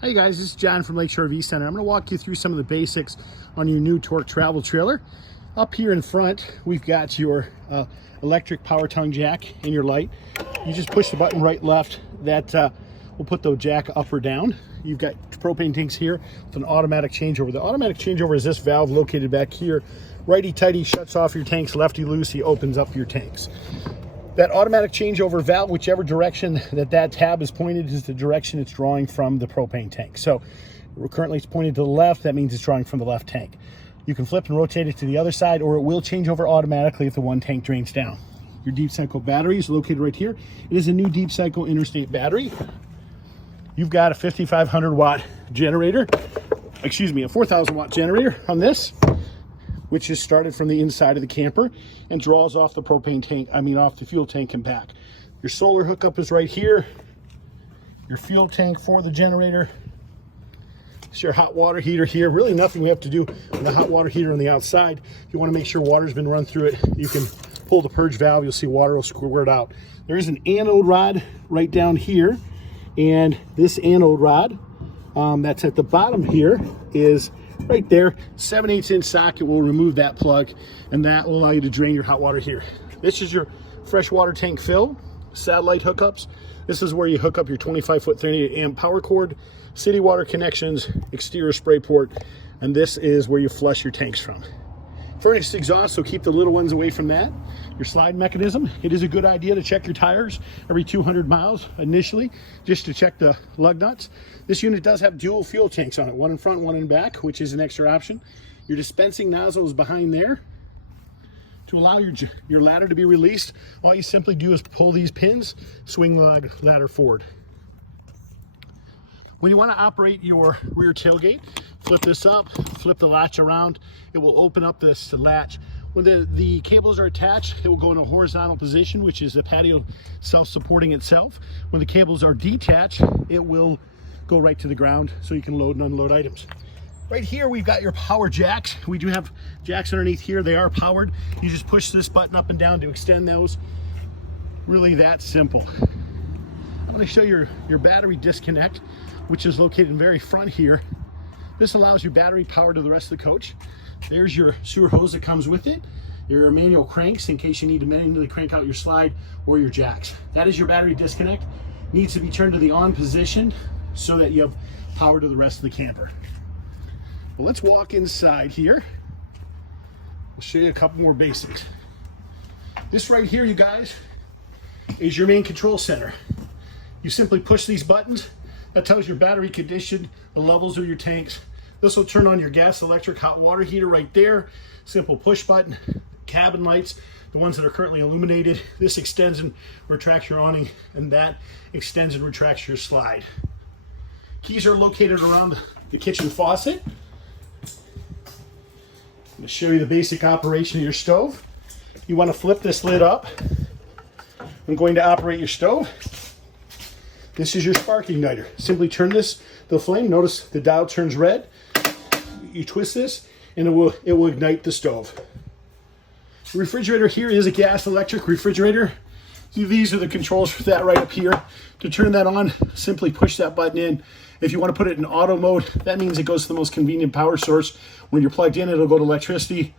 Hey guys, this is John from Lakeshore RV Center. I'm going to walk you through some of the basics on your new Torque travel trailer. Up here in front, we've got your electric power tongue jack and your light. You just push the button right, left. That will put the jack up or down. You've got propane tanks here with an automatic changeover. The automatic changeover is this valve located back here. Righty-tighty shuts off your tanks, lefty-loosey opens up your tanks. That automatic changeover valve, whichever direction that tab is pointed, is the direction it's drawing from the propane tank. So currently it's pointed to the left, that means it's drawing from the left tank. You can flip and rotate it to the other side, or it will change over automatically if the one tank drains down. Your deep cycle battery is located right here. It is a new deep cycle interstate battery. You've got a 5,500 watt generator, a 4,000 watt generator on this, which is started from the inside of the camper and draws off the propane tank, off the fuel tank and back. Your solar hookup is right here. Your fuel tank for the generator. It's your hot water heater here. Really nothing we have to do with the hot water heater on the outside. If you want to make sure water's been run through it, you can pull the purge valve. You'll see water will squirt out. There is an anode rod right down here. And this anode rod that's at the bottom here is right there. 7/8 inch socket will remove that plug, and that will allow you to drain your hot water here. This is your freshwater tank fill, satellite hookups. This is where you hook up your 25-foot 38 amp power cord, city water connections, exterior spray port, and this is where you flush your tanks from. Furnace exhaust, so keep the little ones away from that. Your slide mechanism, it is a good idea to check your tires every 200 miles initially, just to check the lug nuts. This unit does have dual fuel tanks on it, one in front, one in back, which is an extra option. Your dispensing nozzle is behind there. To allow your ladder to be released, all you simply do is pull these pins, swing the ladder forward. When you want to operate your rear tailgate, flip this up, flip the latch around. It will open up this latch. When the cables are attached, it will go in a horizontal position, which is the patio self-supporting itself. When the cables are detached, it will go right to the ground so you can load and unload items. Right here, we've got your power jacks. We do have jacks underneath here. They are powered. You just push this button up and down to extend those. Really that simple. I'm going to show you your battery disconnect, which is located in very front here. This allows your battery power to the rest of the coach. There's your sewer hose that comes with it. Your manual cranks in case you need to manually crank out your slide or your jacks. That is your battery disconnect. Needs to be turned to the on position so that you have power to the rest of the camper. Well, let's walk inside here. I'll show you a couple more basics. This right here, you guys, is your main control center. You simply push these buttons. That tells your battery condition, the levels of your tanks. This will turn on your gas, electric, hot water heater right there. Simple push button. Cabin lights, the ones that are currently illuminated. This extends and retracts your awning, and that extends and retracts your slide. Keys are located around the kitchen faucet. I'm going to show you the basic operation of your stove. You want to flip this lid up. I'm going to operate your stove. This is your spark igniter. Simply turn the flame. Notice the dial turns red. You twist this and it will ignite the stove. The refrigerator here is a gas electric refrigerator. These are the controls for that right up here. To turn that on, simply push that button in. If you want to put it in auto mode, that means it goes to the most convenient power source. When you're plugged in, it'll go to electricity.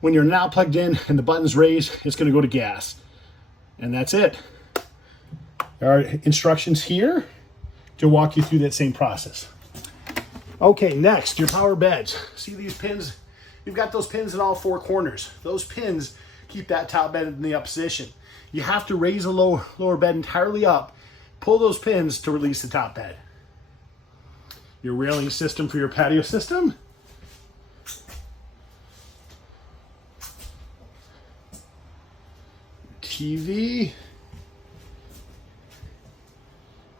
When you're now plugged in and the button's raised, it's going to go to gas. And that's it. There are instructions here to walk you through that same process. Okay, next, your power beds. See these pins? You've got those pins in all four corners. Those pins keep that top bed in the up position. You have to raise the lower bed entirely up, pull those pins to release the top bed. Your railing system for your patio system. TV.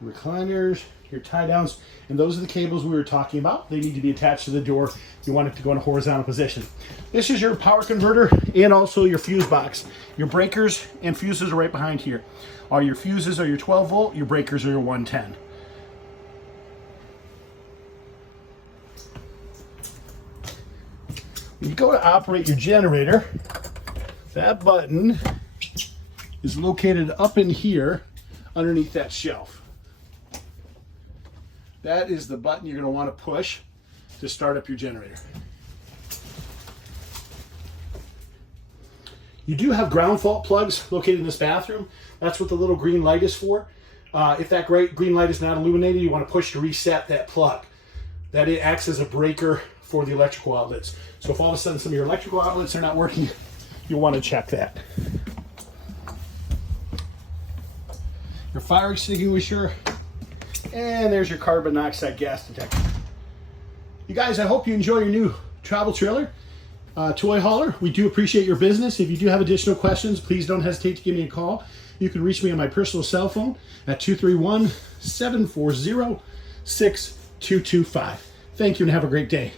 Recliners, your tie downs, and those are the cables we were talking about. They need to be attached to the door if you want it to go in a horizontal position. This is your power converter and also your fuse box. Your breakers and fuses are right behind here. All your fuses are your 12 volt, your breakers are your 110. When you go to operate your generator, that button is located up in here underneath that shelf. that is the button you're going to want to push to start up your generator. You do have ground fault plugs located in this bathroom. That's what the little green light is for. If that green light is not illuminated, you want to push to reset that plug. That it acts as a breaker for the electrical outlets. So if all of a sudden some of your electrical outlets are not working, you'll want to check that. Your fire extinguisher, and there's your carbon monoxide gas detector. You guys, I hope you enjoy your new travel trailer, toy hauler. We do appreciate your business. If you do have additional questions, please don't hesitate to give me a call. You can reach me on my personal cell phone at 231-740-6225. Thank you and have a great day.